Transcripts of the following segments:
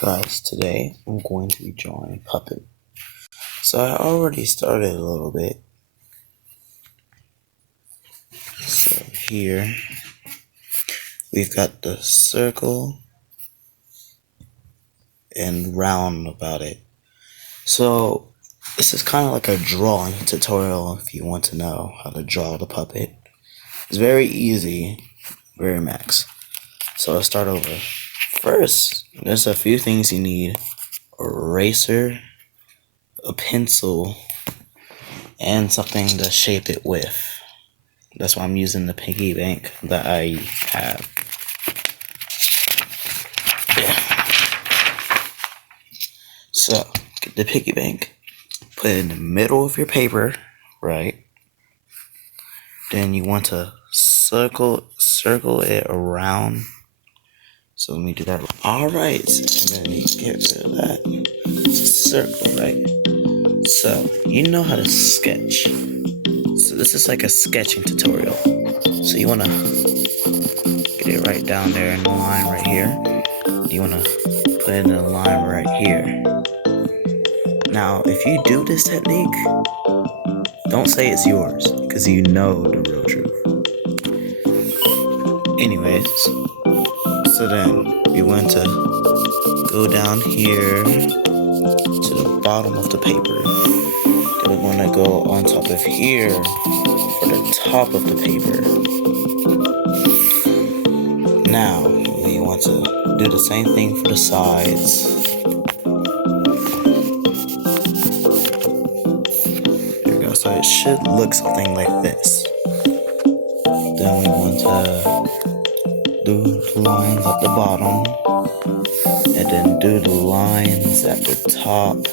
Guys, today I'm going to be drawing a puppet. So I already started a little bit. So here we've got the circle and round about it. So this is kind of like a drawing tutorial if you want to know how to draw the puppet. It's very easy, very max. So let's start over. First, there's a few things you need: a eraser, a pencil, and something to shape it with. That's why I'm using the piggy bank that I have. So get the piggy bank, put it in the middle of your paper, right? Then you want to circle it around. So let me do that. Alright, and then you get rid of that. It's a circle, right? So you know how to sketch. So this is like a sketching tutorial. So you want to get it right down there in the line right here. You want to put it in the line right here. Now, if you do this technique, don't say it's yours, because you know the real truth. Anyways, so then you want to go down here to the bottom of the paper. Then we want to go on top of here for the top of the paper. Now we want to do the same thing for the sides. There we go. So it should look something like this. Then we want to do the lines at the bottom, and then do the lines at the top.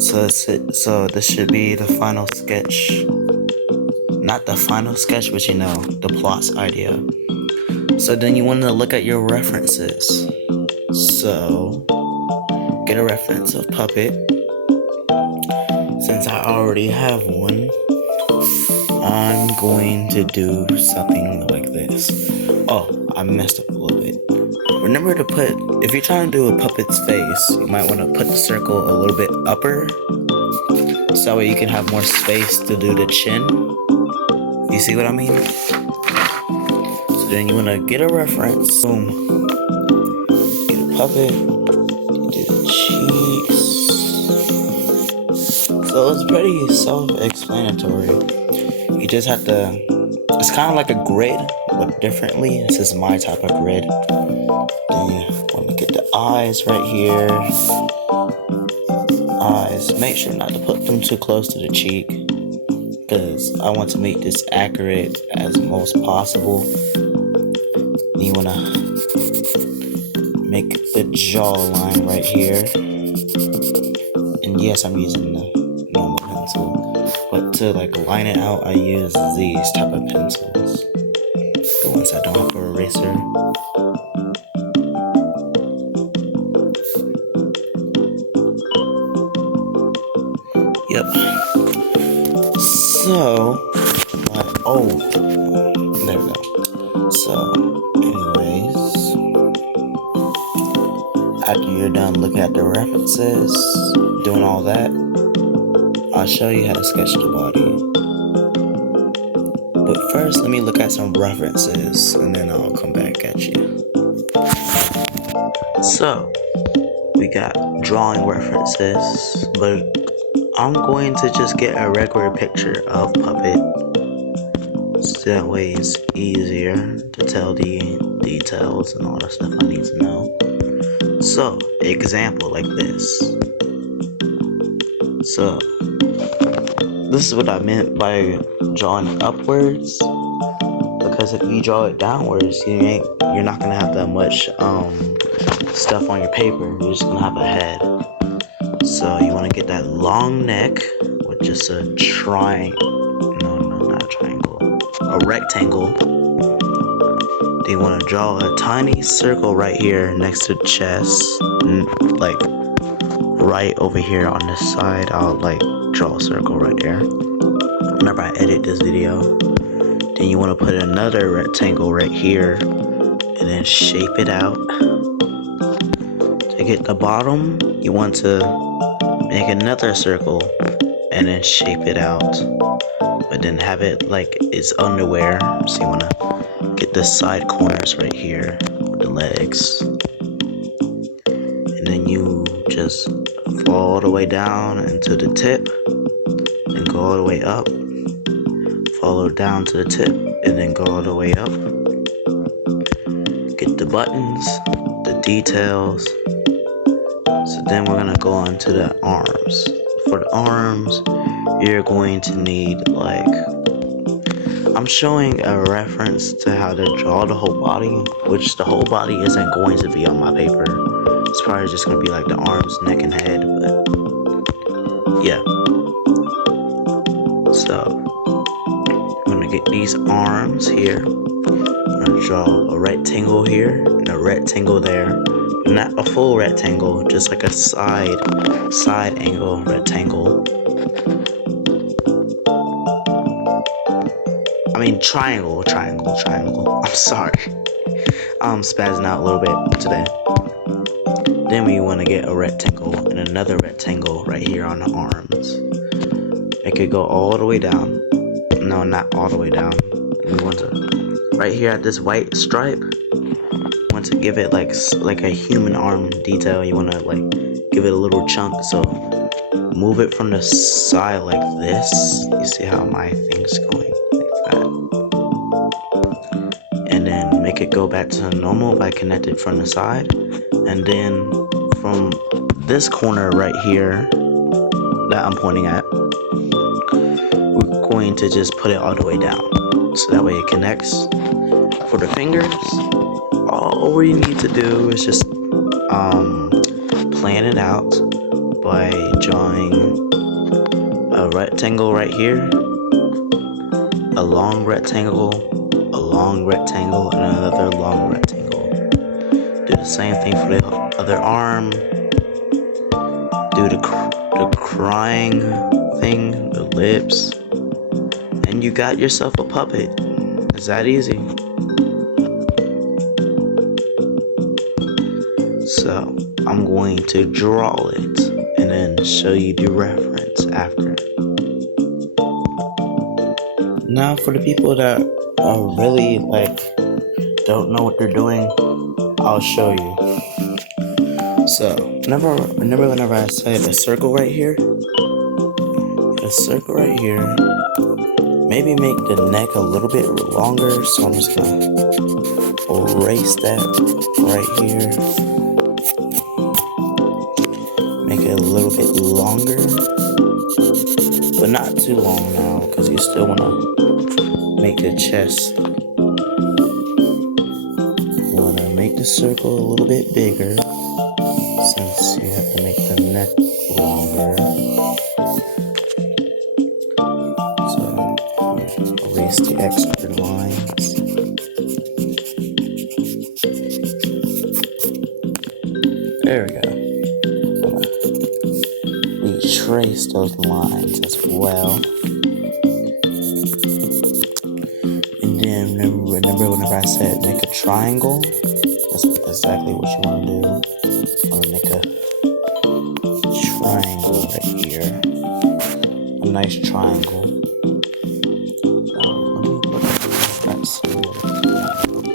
So that's it. So this should be the final sketch. Not the final sketch, but you know, the plot's idea. So then you want to look at your references. So get a reference of puppet. Since I already have one, I'm going to do something like this. Oh, I messed up a little bit. Remember to put, if you're trying to do a puppet's face, you might want to put the circle a little bit upper, so that way you can have more space to do the chin. You see what I mean? So then you want to get a reference. Boom. Get a puppet. You do the cheeks. So it's pretty self-explanatory. You just have to, it's kind of like a grid, but differently. This is my type of grid. Then you want to get the eyes right here. Eyes, make sure not to put them too close to the cheek, because I want to make this accurate as most possible. Then you want to make the jawline right here. And yes, I'm using the normal pencil, but to like line it out, I use these type of pencils, the ones that don't have an eraser. Yep. So, there we go. So, anyways, after you're done looking at the references, doing all that, I'll show you how to sketch the body. But first, let me look at some references, and then I'll come back at you. So, we got drawing references, but I'm going to just get a regular picture of puppet, so that way it's easier to tell the details and all the stuff I need to know. So, example like this. So, this is what I meant by drawing upwards, because if you draw it downwards, you're not gonna have that much stuff on your paper. You're just gonna have a head. So you want to get that long neck with just a a rectangle. Then you want to draw a tiny circle right here next to the chest, like right over here on this side. I'll like draw a circle right there whenever I edit this video. Then you want to put another rectangle right here and then shape it out. get the bottom, you want to make another circle and then shape it out, but then have it like it's underwear. So you want to get the side corners right here with the legs, and then you just fall all the way down into the tip and go all the way up, follow down to the tip and then go all the way up. Get the buttons, the details. So then we're gonna go on to the arms. For the arms, you're going to need, like, I'm showing a reference to how to draw the whole body, which the whole body isn't going to be on my paper. It's probably just gonna be like the arms, neck, and head, but yeah. So I'm gonna get these arms here. I'm gonna draw a rectangle here and a rectangle there. Not a full rectangle, just like a side angle rectangle. I mean triangle. I'm sorry. I'm spazzing out a little bit today. Then we want to get a rectangle and another rectangle right here on the arms. Make it go all the way down. No, not all the way down. We want to, right here at this white stripe, want to give it like a human arm detail. You want to like give it a little chunk. So move it from the side like this. You see how my thing's going like that. And then make it go back to normal by connecting from the side. And then from this corner right here that I'm pointing at, we're going to just put it all the way down. So that way it connects. For the fingers, all we need to do is just plan it out by drawing a rectangle right here, a long rectangle, and another long rectangle. Do the same thing for the other arm. Do the crying thing, the lips, and you got yourself a puppet. It's that easy. So I'm going to draw it and then show you the reference after. Now for the people that are really like don't know what they're doing, I'll show you. So remember whenever I said a circle right here? A circle right here. Maybe make the neck a little bit longer, so I'm just gonna erase that right here. Make it a little bit longer, but not too long now, because you still want to make the chest. You want to make the circle a little bit bigger, since you have to make the neck longer. So erase the extra lines. There we go. Retrace those lines as well. And then remember whenever I said make a triangle? That's exactly what you want to do. You want to make a triangle right here. A nice triangle. Let me look at that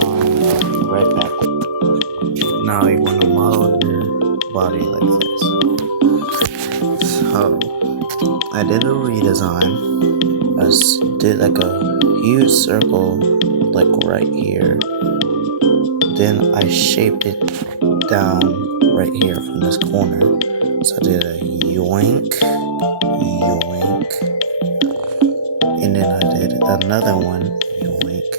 time right back. Now you want to model your body like this. So I did a redesign. I did like a huge circle like right here. Then I shaped it down right here from this corner. So I did a yoink, and then I did another one, yoink,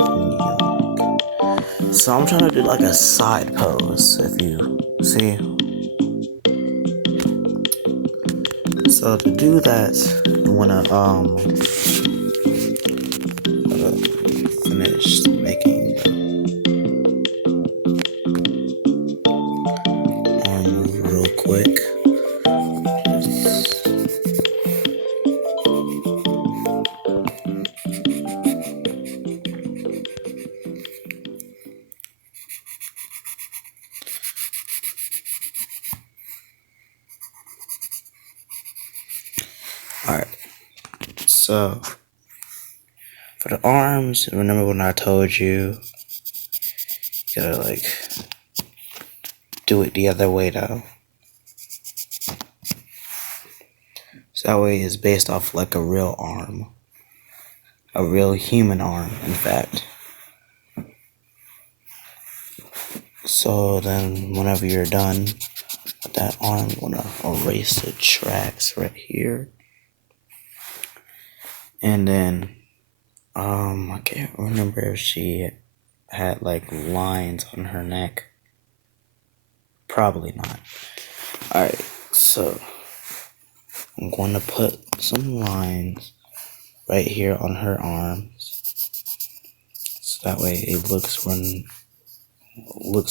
and yoink. So I'm trying to do like a side pose, if you see. So to do that, you wanna finish making the arm real quick. So for the arms, remember when I told you, you gotta like do it the other way though. So that way it's based off like a real arm. A real human arm, in fact. So then whenever you're done with that arm, I'm gonna erase the tracks right here. And then I can't remember if she had like lines on her neck. Probably not. Alright, so I'm going to put some lines right here on her arms. So that way it looks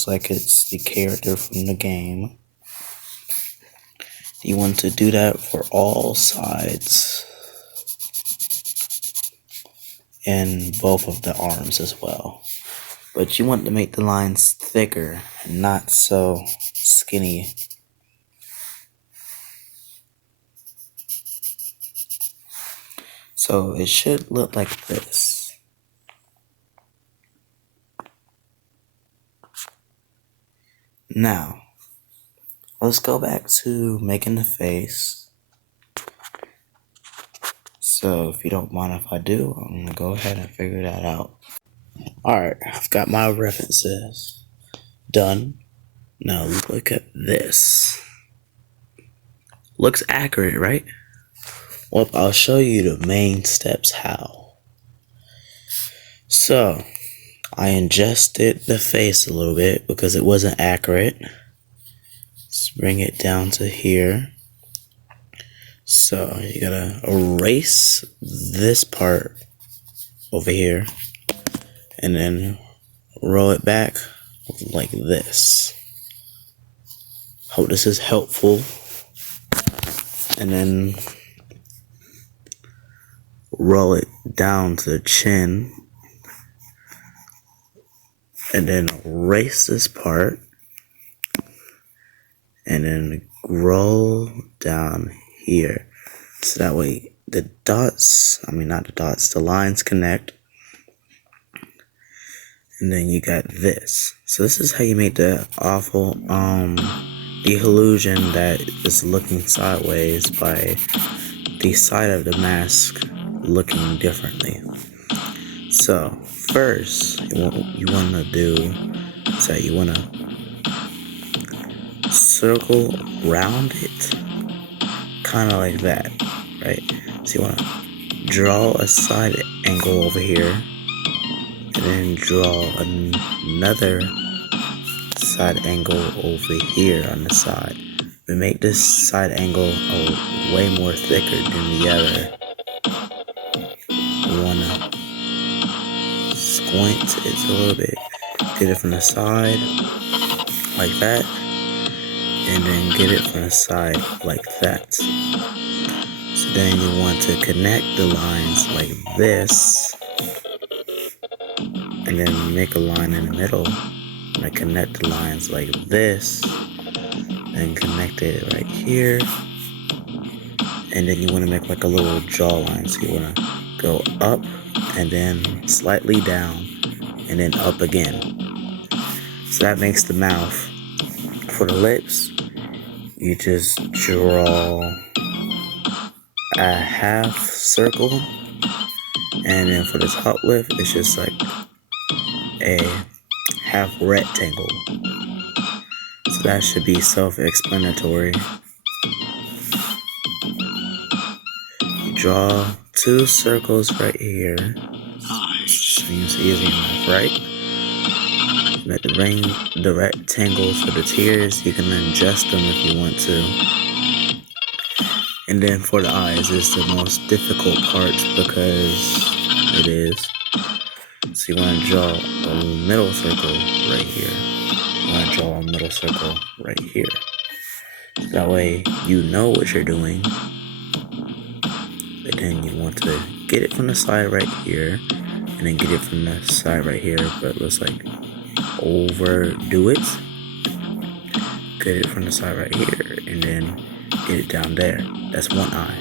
like it's the character from the game. You want to do that for all sides and both of the arms as well. But you want to make the lines thicker and not so skinny. So it should look like this. Now, let's go back to making the face. So if you don't mind if I do, I'm going to go ahead and figure that out. Alright, I've got my references done. Now look at this. Looks accurate, right? Well, I'll show you the main steps how. So, I adjusted the face a little bit because it wasn't accurate. Let's bring it down to here. So, you gotta erase this part over here and then roll it back like this. Hope this is helpful. And then roll it down to the chin. And then erase this part. And then roll down here. So that way the the lines connect. And then you got this. So this is how you make the awful the illusion that is looking sideways by the side of the mask looking differently. So first, what you want to do is that you want to circle around it, kind of like that, right? So you want to draw a side angle over here, and then draw another side angle over here on the side. We make this side angle way more thicker than the other. We want to squint it a little bit, get it from the side like that, and then get it from the side like that. So then you want to connect the lines like this, and then make a line in the middle, and connect the lines like this, and connect it right here. And then you want to make like a little jawline, so you want to go up and then slightly down and then up again. So that makes the mouth. For the lips, you just draw a half circle, and then for the top lip, it's just like a half rectangle. So that should be self-explanatory. You draw two circles right here. Seems easy enough, right? Let the rectangles for the tears, you can adjust them if you want to. And then for the eyes is the most difficult part because it is. So you want to draw a middle circle right here. You want to draw a middle circle right here. That way you know what you're doing. But then you want to get it from the side right here, and then get it from the side right here, but let's like overdo it. Get it from the side right here, and then get it down there. That's one eye.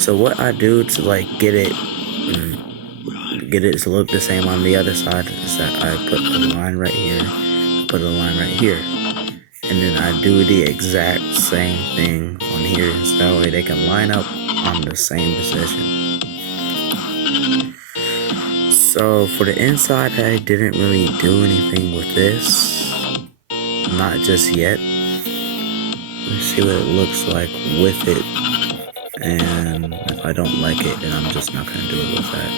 So what I do to like get it to look the same on the other side is that I put a line right here, put a line right here, and then I do the exact same thing on here, so that way they can line up on the same position. So for the inside, I didn't really do anything with this, not just yet. Let's see what it looks like with it, and if I don't like it, then I'm just not gonna do it with that.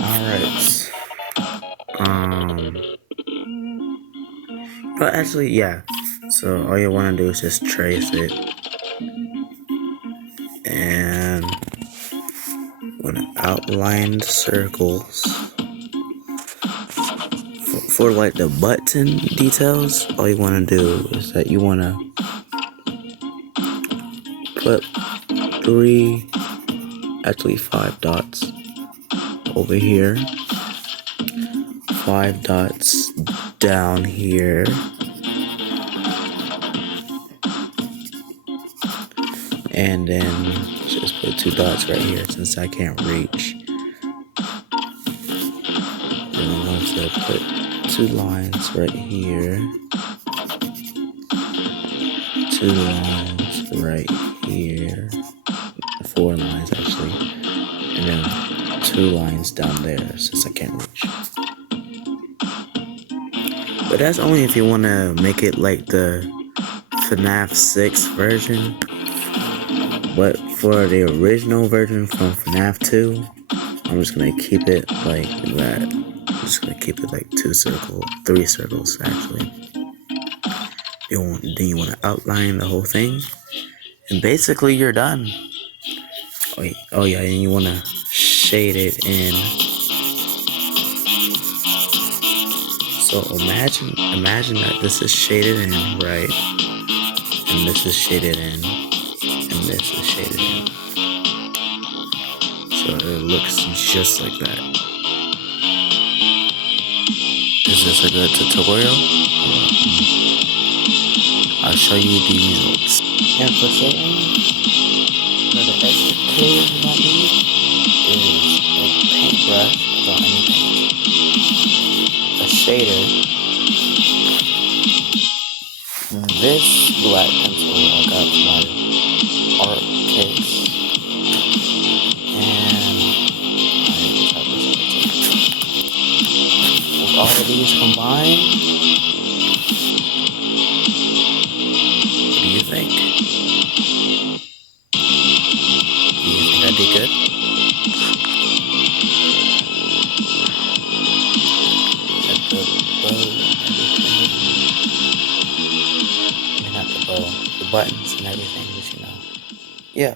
Alright. But actually, yeah. So all you want to do is just trace it. And want to outline circles. For like the button details, all you want to do is that you want to put 5 dots over here, 5 dots down here, and then just put 2 dots right here since I can't reach. And I'm going to put 2 lines right here, 2 lines right here, 4 lines actually, and then 2 lines down there since I can't reach. But that's only if you want to make it like the FNAF 6 version. But for the original version from FNAF 2, I'm just gonna keep it like that. I'm just gonna keep it like 3 circles actually. Then you want to outline the whole thing, and basically you're done. Oh yeah, and you want to shade it in. So imagine that this is shaded in, right? And this is shaded in, and this is shaded in. So it looks just like that. Is this a good tutorial? I'll show you the results. And for shading, the extra clue you might need is a paintbrush without any paint, a shader, this black pencil I got from my art case, and with all of these combined, what do you think? Do you think I did good? The buttons and everything, but you know. Yeah.